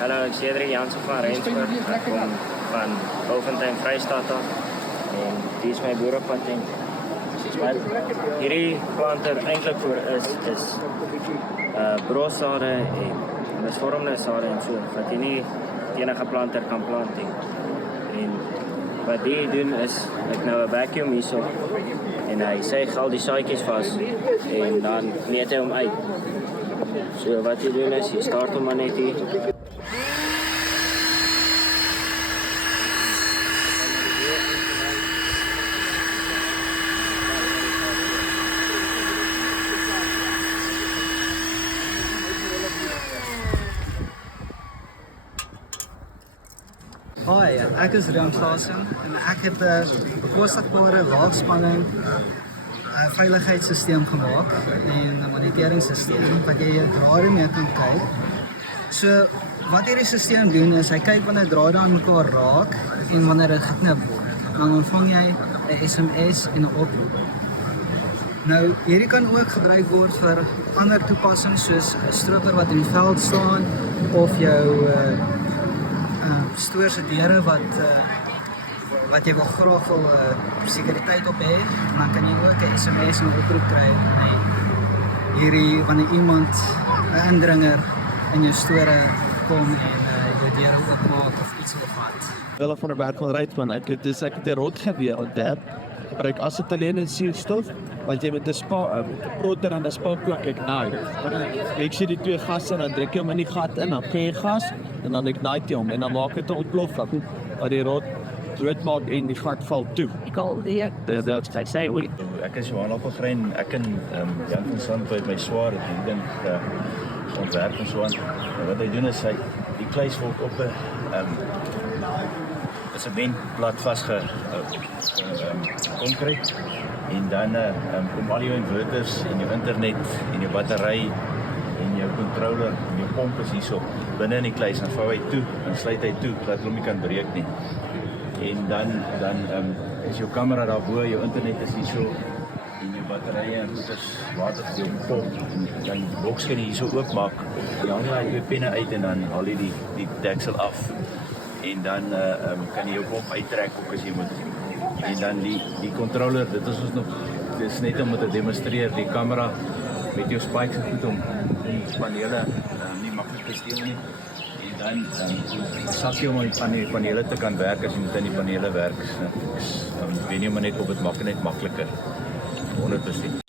Hallo, ek is Cedric Jansen van Rensburg. Ek kom van Bloemfontein, Vrystaat af. En die is my boerepatent. Wat hierdie planter eintlik voor is brossade en misvormde sade en so, wat jy nie enige planter kan plant nie. En wat die doen is, ek nou 'n vacuum hierso en hy suig al die saadjies vas en dan neet hy hom uit. So wat jy doen is, jy start hom maar net hier. Hoi, ek is Rian Klaasen en ek het 'n bekostigbare laagspanning veiligheidssysteem gemaak en 'n moniteringssysteem wat jy drade mee kan kyk. So wat hierdie stelsel doen is hy kyk wanneer drade aan mekaar raak en wanneer dit geknip word. Dan ontvang jy 'n SMS en 'n oproep. Nou hierdie kan ook gebruik word vir ander toepassings soos 'n stroper wat in die veld staan of jou stoor se deure wat jy graag wil sekuriteit op hê, dan kan jy ook 'n SMS en 'n oproep kry wanneer iemand 'n indringer in jou store kom en jou deure oopmaak of iets wil vat. Wel van 'n werk van Rydsman. Ek het 'n rotgeweer ontdek. Gebruik asetyleen en suurstof want jy met 'n proter en 'n spaakplak ignite. Ek sien die twee gasse en dan druk jy hom in die gat in, dan kry jy gas en dan ignite jy hom en dan maak dit 'n ontploffing. Wat die rood maak en die gat val toe. Ek al die Ek is Johan Appelgrein, ek en Jan van Sandwyk my swaar het hierdie ding ontwerp en so aan. Wat hy doen is die kluis word op 'n sementplat vasge konkreet en dan kom al jou inverters en jou internet en jou battery en jou controller en jou pomp is hierso binne in die kluis en vou hy toe en sluit hy toe dat hom nie kan breek nie. En dan is jou kamera daarbo, jou internet is hierso en jou batterye en goeders water vir jou pomp en dan die boks kan jy hierso oopmaak. Jy haal net jou penne uit en dan haal jy die deksel af. En dan kan jy jou pomp uittrek ook as jy moet. En dan die controller, dit is net om te demonstreer, die kamera met jou spikes is goed om die panele nie maklik te steel nie. En dan sak jy om aan die panele te kan werk as jy moet aan die panele werk. Dan weet jy maar net of dit maak net makliker. 100%.